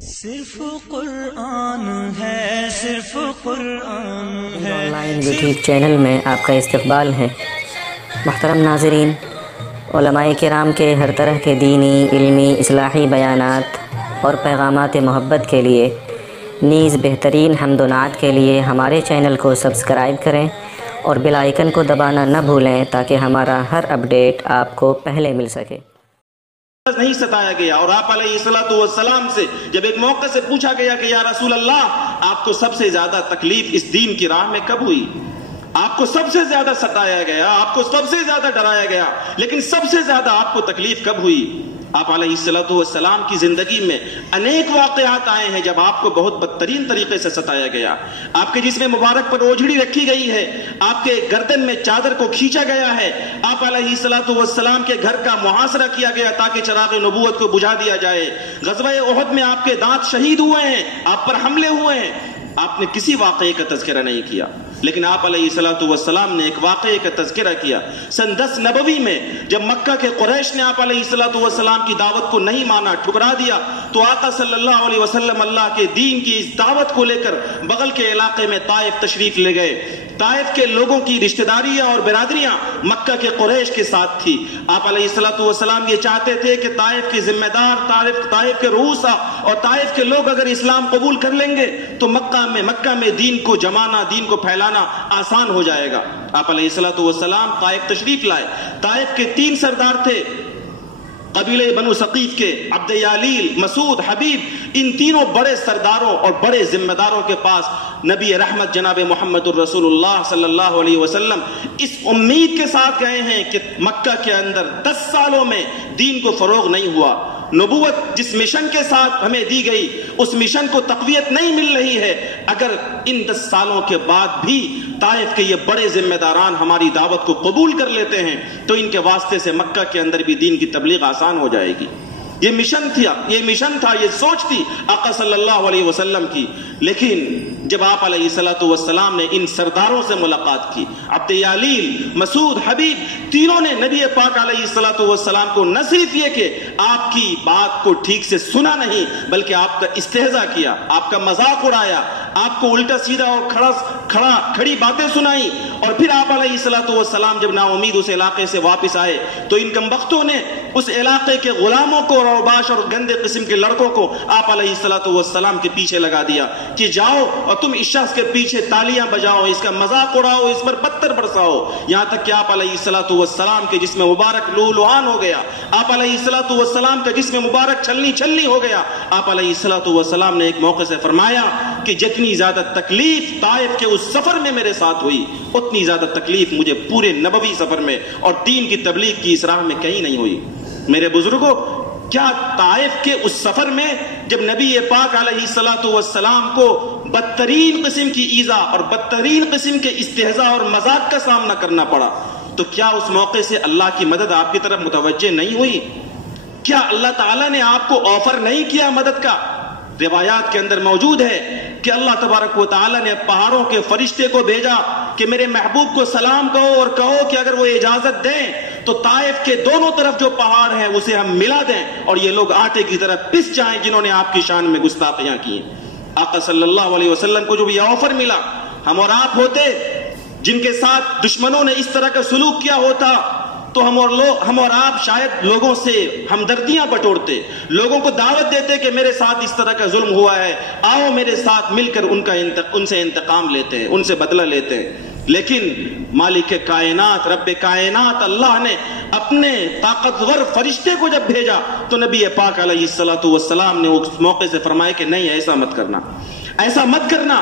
صرف قرآن ہے، صرف قرآن ہے۔ آن لائن یوٹیوب چینل میں آپ کا استقبال ہے۔ محترم ناظرین، علماء کرام کے ہر طرح کے دینی، علمی، اصلاحی بیانات اور پیغامات محبت کے لیے نیز بہترین حمد و نعت کے لیے ہمارے چینل کو سبسکرائب کریں اور بیل آئیکن کو دبانا نہ بھولیں تاکہ ہمارا ہر اپڈیٹ آپ کو پہلے مل سکے۔ نہیں ستایا گیا، اور آپ علیہ الصلوۃ والسلام سے جب ایک موقع سے پوچھا گیا کہ یا رسول اللہ، آپ کو سب سے زیادہ تکلیف اس دین کی راہ میں کب ہوئی؟ آپ کو سب سے زیادہ ستایا گیا، آپ کو سب سے زیادہ ڈرایا گیا، لیکن سب سے زیادہ آپ کو تکلیف کب ہوئی؟ آپ علیہ الصلوۃ والسلام کی زندگی میں انیک واقعات آئے ہیں جب آپ کو بہت بدترین طریقے سے ستایا گیا۔ آپ کے جسم مبارک پر اوجھڑی رکھی گئی ہے، آپ کے گردن میں چادر کو کھینچا گیا ہے، آپ علیہ الصلوۃ والسلام کے گھر کا محاصرہ کیا گیا تاکہ چراغ نبوت کو بجھا دیا جائے۔ غزوہ احد میں آپ کے دانت شہید ہوئے ہیں، آپ پر حملے ہوئے ہیں۔ آپ نے کسی واقعے کا تذکرہ نہیں کیا، لیکن آپ علیہ الصلوۃ والسلام نے ایک واقعے کا تذکرہ کیا۔ سن 10 نبوی میں جب مکہ کے قریش نے آپ علیہ الصلوۃ والسلام کی دعوت کو نہیں مانا، ٹھکرا دیا، تو آقا صلی اللہ علیہ وسلم اللہ کے دین کی اس دعوت کو لے کر بغل کے علاقے میں طائف تشریف لے گئے۔ طائف کے لوگوں کی رشتہ داریاں اور برادریاں مکہ کے قریش کے ساتھ تھی۔ آپ علیہ الصلوۃ والسلام یہ چاہتے تھے کہ طائف کے ذمہ دار، طائف کے رؤسا اور طائف کے لوگ اگر اسلام قبول کر لیں گے تو مکہ میں دین کو جمانا، دین کو پھیلانا آسان ہو جائے گا۔ آپ علیہ الصلوۃ والسلام طائف تشریف لائے۔ طائف کے 3 سردار تھے، قبیلہ بنو ثقیف کے عبد یالیل، مسعود، حبیب۔ ان تینوں بڑے سرداروں اور بڑے ذمہ داروں کے پاس نبی رحمت جناب محمد الرسول اللہ صلی اللہ علیہ وسلم اس امید کے ساتھ گئے ہیں کہ مکہ کے اندر 10 سالوں میں دین کو فروغ نہیں ہوا، نبوت جس مشن کے ساتھ ہمیں دی گئی اس مشن کو تقویت نہیں مل رہی ہے، اگر ان 10 سالوں کے بعد بھی طائف کے یہ بڑے ذمہ داران ہماری دعوت کو قبول کر لیتے ہیں تو ان کے واسطے سے مکہ کے اندر بھی دین کی تبلیغ آسان ہو جائے گی۔ یہ مشن تھا، یہ سوچ تھی آقا صلی اللہ علیہ وسلم کی۔ لیکن جب آپ علیہ الصلوۃ والسلام نے ان سرداروں سے ملاقات کی، عبد یالیل، مسعود، حبیب، تینوں نے نبی پاک علیہ الصلوۃ والسلام کو نہ صرف یہ کہ آپ کی بات کو ٹھیک سے سنا نہیں بلکہ آپ کا استہزاء کیا، آپ کا مذاق اڑایا، آپ کو الٹا سیدھا اور کھڑی باتیں سنائی۔ اور پھر آپ علیہ الصلوۃ والسلام جب نا امید اس علاقے سے واپس آئے تو ان کمبختوں نے اس علاقے کے غلاموں کو اور اوباش اور گندے قسم کے لڑکوں کو آپ علیہ الصلوۃ والسلام کے پیچھے لگا دیا کہ جاؤ اور تم اس شخص کے پیچھے تالیاں بجاؤ، اس کا مذاق اڑاؤ، اس پر پتھر برساؤ، یہاں تک کہ آپ علیہ الصلوۃ والسلام کے جسم مبارک لؤلؤان ہو گیا، آپ علیہ الصلوۃ والسلام کا جسم مبارک چھلنی ہو گیا۔ آپ علیہ الصلوۃ والسلام نے ایک موقع سے فرمایا کہ جتنی زیادہ تکلیف طائف کے اس سفر میں میرے ساتھ ہوئی اتنی زیادہ تکلیف مجھے پورے نبوی سفر میں اور دین کی تبلیغ کی اس راہ میں کہیں نہیں ہوئی۔ میرے بزرگوں، کیا طائف کے اس سفر میں جب نبی پاک علیہ الصلوۃ والسلام کو بدترین قسم کی ایذا اور بدترین قسم کے استہزاء اور مذاق کا سامنا کرنا پڑا تو کیا اس موقع سے اللہ کی مدد آپ کی طرف متوجہ نہیں ہوئی؟ کیا اللہ تعالیٰ نے آپ کو آفر نہیں کیا مدد کا؟ روایات کے اندر موجود ہے کہ اللہ تبارک و تعالیٰ نے پہاڑوں کے فرشتے کو بھیجا کہ میرے محبوب کو سلام کہو اور کہو کہ اگر وہ اجازت دیں تو طائف کے دونوں طرف جو پہاڑ ہیں اسے ہم ملا دیں اور یہ لوگ آٹے کی طرف پس جائیں جنہوں نے آپ کی شان میں گستاخیاں کی۔ آقا صلی اللہ علیہ وسلم کو جو یہ آفر ملا، ہم اور آپ ہوتے جن کے ساتھ دشمنوں نے اس طرح کا سلوک کیا ہوتا تو ہم اور آپ شاید لوگوں سے ہمدردیاں بٹورتے، لوگوں کو دعوت دیتے کہ میرے ساتھ اس طرح کا ظلم ہوا ہے، آؤ میرے ساتھ مل کر ان سے انتقام لیتے ہیں، ان سے بدلہ لیتے ہیں۔ لیکن مالک کائنات، رب کائنات اللہ نے اپنے طاقتور فرشتے کو جب بھیجا تو نبی پاک علیہ الصلوۃ والسلام نے اس موقع سے فرمایا کہ نہیں، ایسا مت کرنا،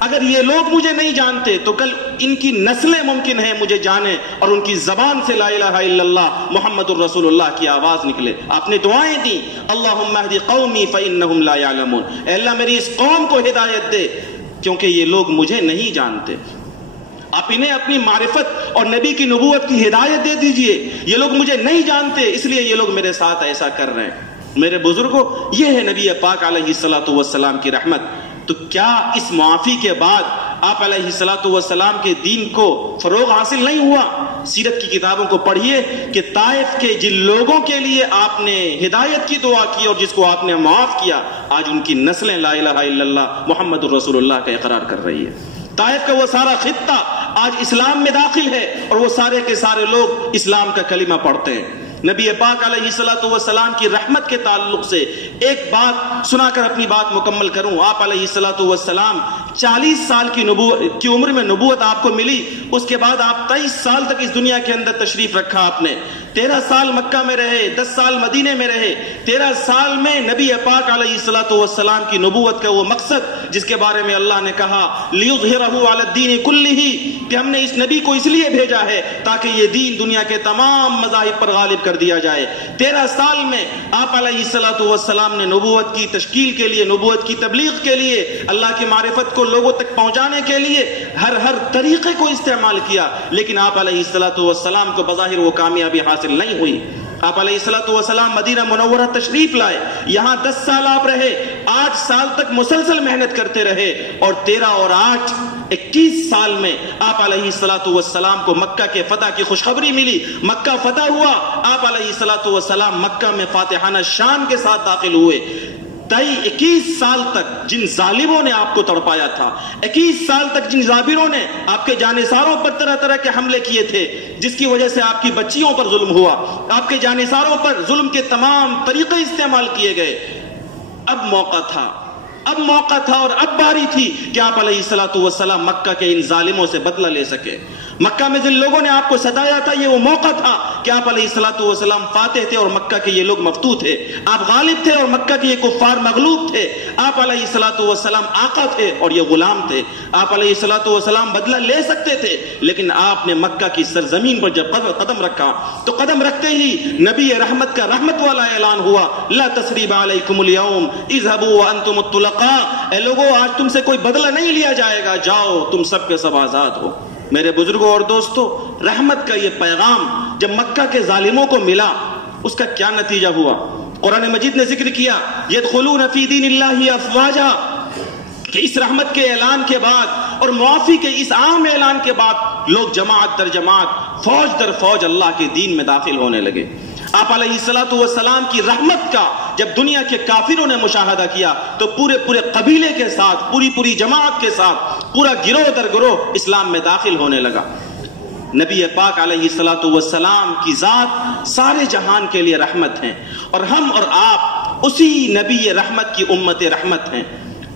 اگر یہ لوگ مجھے نہیں جانتے تو کل ان کی نسلیں ممکن ہیں مجھے جانے اور ان کی زبان سے لا الہ الا اللہ محمد الرسول اللہ کی آواز نکلے۔ آپ نے دعائیں دی، اللہم اہد قومی فانہم لا یعلمون، اے اللہ میری اس قوم کو ہدایت دے کیونکہ یہ لوگ مجھے نہیں جانتے۔ آپ انہیں اپنی معرفت اور نبی کی نبوت کی ہدایت دے دیجئے، یہ لوگ مجھے نہیں جانتے اس لیے یہ لوگ میرے ساتھ ایسا کر رہے ہیں۔ میرے بزرگوں، یہ ہے نبی پاک علیہ الصلوۃ والسلام کی رحمت۔ تو کیا اس معافی کے بعد آپ علیہ الصلوۃ والسلام کے دین کو فروغ حاصل نہیں ہوا؟ سیرت کی کتابوں کو پڑھیے کہ طائف کے جن لوگوں کے لیے آپ نے ہدایت کی دعا کی اور جس کو آپ نے معاف کیا، آج ان کی نسلیں لا الہ الا اللہ محمد الرسول اللہ کا اقرار کر رہی ہے۔ طائف کا وہ سارا خطہ آج اسلام میں داخل ہے اور وہ سارے کے سارے لوگ اسلام کا کلمہ پڑھتے ہیں۔ نبی پاک علیہ الصلوۃ والسلام کی رحمت کے تعلق سے ایک بات سنا کر اپنی بات مکمل کروں۔ آپ علیہ الصلوۃ والسلام 40 سال کی عمر میں نبوت آپ کو ملی، اس کے بعد آپ 23 سال تک اس دنیا کے اندر تشریف رکھا آپ نے، 13 سال مکہ میں رہے، 10 سال مدینے میں رہے، 13 سال میں نبی پاک علیہ الصلوۃ والسلام کی نبوت کا وہ مقصد جس کے بارے میں اللہ نے کہا لیظہرہ علی الدین کلہ، کہ ہم نے اس نبی کو اس لیے بھیجا ہے تاکہ یہ دین دنیا کے تمام مذاہب پر غالب کر دیا جائے۔ 13 سال میں آپ علیہ الصلوۃ والسلام نے نبوت کی تشکیل کے لیے، نبوت کی تبلیغ کے لیے، اللہ کی معرفت کو لوگوں تک پہنچانے کے لیے ہر طریقے کو استعمال کیا، لیکن آپ علیہ الصلوۃ والسلام کو بظاہر وہ کامیابی حاصل نہیں ہوئی۔ آپ علیہ الصلوۃ والسلام مدینہ منورہ تشریف لائے، یہاں 10 سال آپ رہے، 8 سال تک مسلسل محنت کرتے رہے، اور 13 اور 8 21 سال میں آپ علیہ الصلوۃ والسلام کو مکہ کے فتح کی خوشخبری ملی، مکہ فتح ہوا، آپ علیہ الصلوۃ والسلام مکہ میں فاتحانہ شان کے ساتھ داخل ہوئے۔ 21 سال تک جن ظالموں نے آپ کو تڑپایا تھا، 21 سال تک جن جابروں نے آپ کے جانثاروں پر طرح طرح کے حملے کیے تھے، جس کی وجہ سے آپ کی بچیوں پر ظلم ہوا، آپ کے جانثاروں پر ظلم کے تمام طریقے استعمال کیے گئے، اب موقع تھا اور اب باری تھی کہ آپ علیہ الصلوۃ والسلام مکہ کے ان ظالموں سے بدلہ لے سکے۔ مکہ میں جن لوگوں نے آپ کو ستایا تھا، یہ وہ موقع تھا کہ آپ علیہ الصلوۃ والسلام فاتح تھے اور مکہ کے یہ لوگ مفتوح تھے، آپ غالب تھے اور مکہ کے یہ کفار مغلوب تھے، آپ علیہ الصلوۃ والسلام آقا تھے اور یہ غلام تھے، آپ علیہ الصلوۃ والسلام بدلہ لے سکتے تھے، لیکن آپ نے مکہ کی سرزمین پر جب قدم رکھا تو قدم رکھتے ہی نبی رحمت کا رحمت والا اعلان ہوا، لا تثریب علیکم اليوم اذهبوا وانتم الطلقاء، اے لوگوں آج تم سے کوئی بدلہ نہیں لیا جائے گا، جاؤ تم سب کے سب آزاد ہو۔ میرے بزرگوں اور دوستوں، رحمت کا یہ پیغام جب مکہ کے ظالموں کو ملا، اس کا کیا نتیجہ ہوا؟ قرآن مجید نے ذکر کیا یدخلون فی دین اللہ افواجا، کہ اس رحمت کے اعلان کے بعد اور معافی کے اس عام اعلان کے بعد لوگ جماعت در جماعت، فوج در فوج اللہ کے دین میں داخل ہونے لگے۔ آپ علیہ الصلوۃ والسلام کی رحمت کا جب دنیا کے کافروں نے مشاہدہ کیا تو پورے قبیلے کے ساتھ، پوری جماعت کے ساتھ، پورا گروہ در گروہ اسلام میں داخل ہونے لگا۔ نبی پاک علیہ الصلوۃ والسلام کی ذات سارے جہان کے لیے رحمت ہیں، اور ہم اور آپ اسی نبی رحمت کی امت رحمت ہیں۔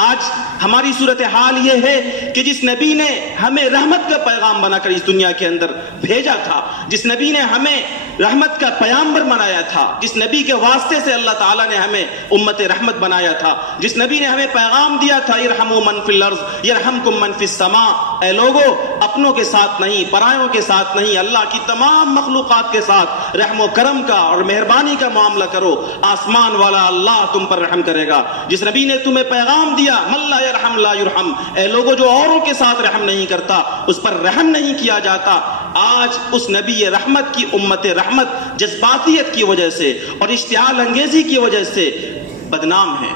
آج ہماری صورتحال یہ ہے کہ جس نبی نے ہمیں رحمت کا پیغام بنا کر اس دنیا کے اندر بھیجا تھا، جس نبی نے ہمیں رحمت کا پیامبر بنایا تھا، جس نبی کے واسطے سے اللہ تعالیٰ نے ہمیں امت رحمت بنایا تھا، جس نبی نے ہمیں پیغام دیا تھا ارحموا من فی الارض یرحمکم من فی السماء، اے لوگو اپنوں کے ساتھ نہیں، پرایوں کے ساتھ نہیں، اللہ کی تمام مخلوقات کے ساتھ رحم و کرم کا اور مہربانی کا معاملہ کرو، آسمان والا اللہ تم پر رحم کرے گا۔ جس نبی نے تمہیں پیغام دیا من لا یرحم لا یرحم، اے لوگوں جو اوروں کے ساتھ رحم نہیں کرتا اس پر رحم نہیں کیا جاتا، آج اس نبی رحمت کی امت رحمت جذباتیت کی وجہ سے اور اشتعال انگیزی کی وجہ سے بدنام ہے۔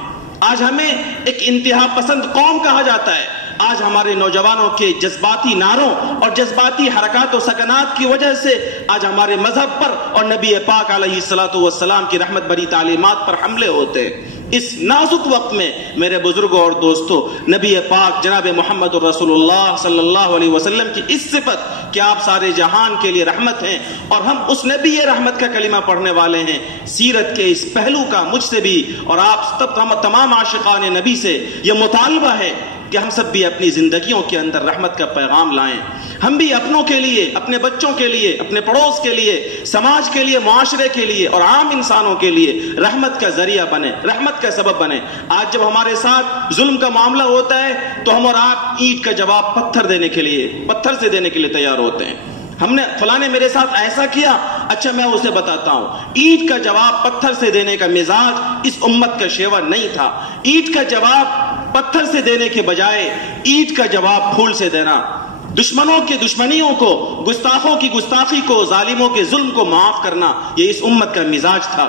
آج ہمیں ایک انتہا پسند قوم کہا جاتا ہے۔ آج ہمارے نوجوانوں کے جذباتی نعروں اور جذباتی حرکات و سکنات کی وجہ سے آج ہمارے مذہب پر اور نبی پاک علیہ الصلوۃ والسلام کی رحمت بری تعلیمات پر حملے ہوتے ہیں۔ اس نازک وقت میں میرے بزرگوں اور دوستوں، نبی پاک جناب محمد الرسول اللہ صلی اللہ علیہ وسلم کی اس صفت کہ آپ سارے جہان کے لیے رحمت ہیں اور ہم اس نبی رحمت کا کلمہ پڑھنے والے ہیں، سیرت کے اس پہلو کا مجھ سے بھی اور آپ تمام عاشقان نبی سے یہ مطالبہ ہے کہ ہم سب بھی اپنی زندگیوں کے اندر رحمت کا پیغام لائیں۔ ہم بھی اپنوں کے لیے، اپنے بچوں کے لیے، اپنے پڑوس کے لیے، سماج کے لیے، معاشرے کے لیے اور عام انسانوں کے لیے رحمت کا ذریعہ بنے، رحمت کا سبب بنے۔ آج جب ہمارے ساتھ ظلم کا معاملہ ہوتا ہے تو ہم اور آپ اینٹ کا جواب پتھر سے دینے کے لیے تیار ہوتے ہیں۔ ہم نے فلاں نے میرے ساتھ ایسا کیا، اچھا میں اسے بتاتا ہوں۔ اینٹ کا جواب پتھر سے دینے کا مزاج اس امت کا شیوا نہیں تھا۔ اینٹ کا جواب پتھر سے دینے کے بجائے اینٹ کا جواب پھول سے دینا، دشمنوں کی دشمنیوں کو، گستاخوں کی گستاخی کو، ظالموں کے ظلم کو معاف کرنا، یہ اس امت کا مزاج تھا۔